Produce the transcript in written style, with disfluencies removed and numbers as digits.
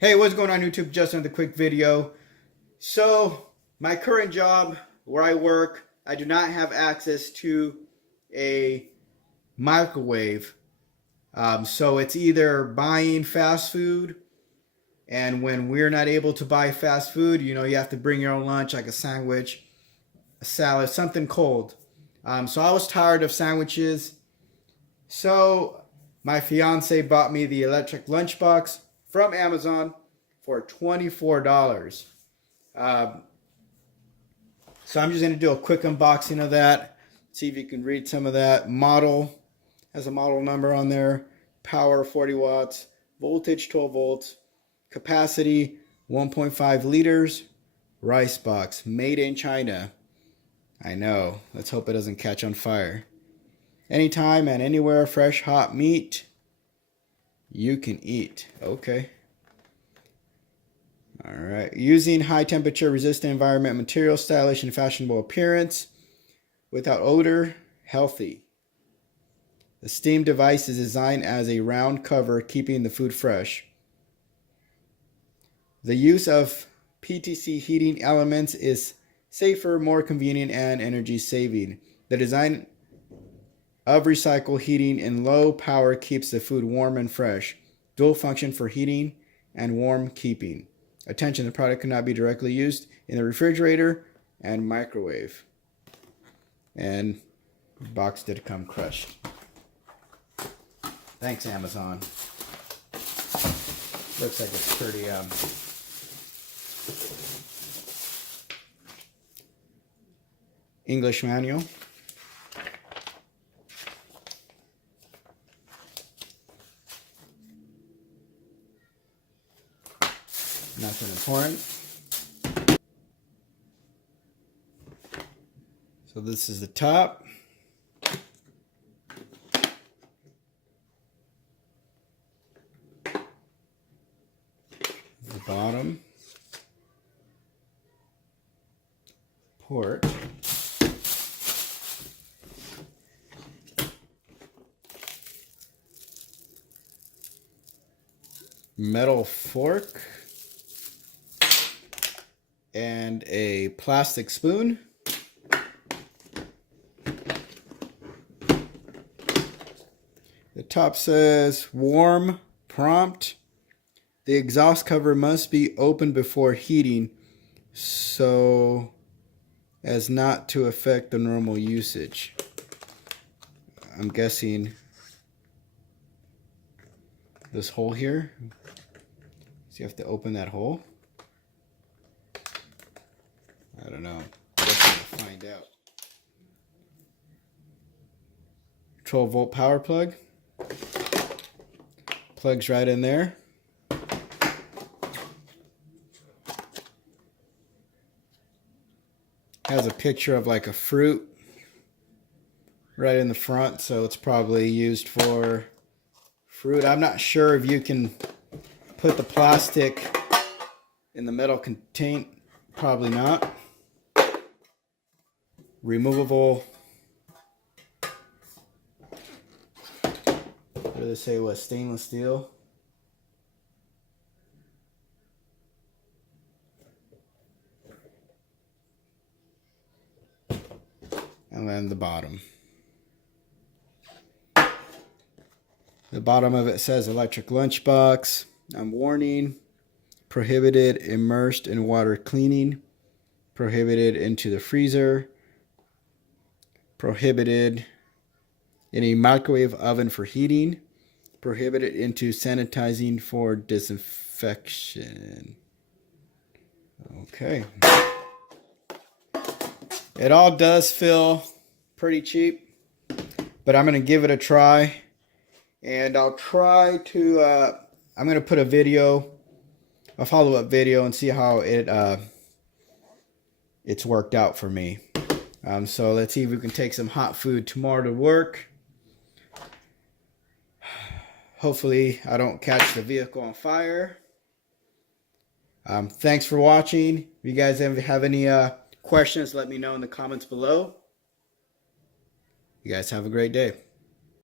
Hey, what's going on YouTube? Just another quick video. So, my current job where I work, I do not have access to a microwave. So it's either buying fast food, and when we're not able to buy fast food, you have to bring your own lunch, like a sandwich, a salad, something cold. So I was tired of sandwiches. So my fiance bought me the electric lunchbox from Amazon for $24. Um, so I'm just going to do a quick unboxing of that. See if you can read some of that. Model has a model number on there. Power 40 watts. Voltage 12 volts. Capacity 1.5 liters. Rice box. Made in China. I know. Let's hope it doesn't catch on fire. Anytime and anywhere, fresh hot meat you can eat. Okay. All right. Using high temperature resistant environment material, stylish and fashionable appearance, without odor, healthy. The steam device is designed as a round cover, keeping the food fresh. The use of PTC heating elements is safer, more convenient, and energy saving. The design of recycle heating in low power keeps the food warm and fresh. Dual function for heating and warm keeping. Attention, the product cannot be directly used in the refrigerator and microwave. And the box did come crushed. Thanks, Amazon. Looks like it's pretty English manual. Nothing important. So this is the top. The bottom. Port. Metal fork. And a plastic spoon. The top says warm prompt. The exhaust cover must be opened before heating so as not to affect the normal usage. I'm guessing this hole here. So you have to open that hole. I don't know. I guess we'll find out. 12-volt power plug. Plugs right in there. Has a picture of like a fruit right in the front, so it's probably used for fruit. I'm not sure if you can put the plastic in the metal container. Probably not. Removable. What do they say was stainless steel? And then the bottom. The bottom of it says electric lunchbox. Warning. Prohibited immersed in water cleaning. Prohibited into the freezer. Prohibited in a microwave oven for heating. Prohibited into sanitizing for disinfection. Okay. It all does feel pretty cheap, but I'm going to give it a try. And I'll try to, I'm going to put a video, a follow-up video, and see how it's worked out for me. So let's see if we can take some hot food tomorrow to work. Hopefully I don't catch the vehicle on fire. Thanks for watching. If you guys have any questions, let me know in the comments below. You guys have a great day.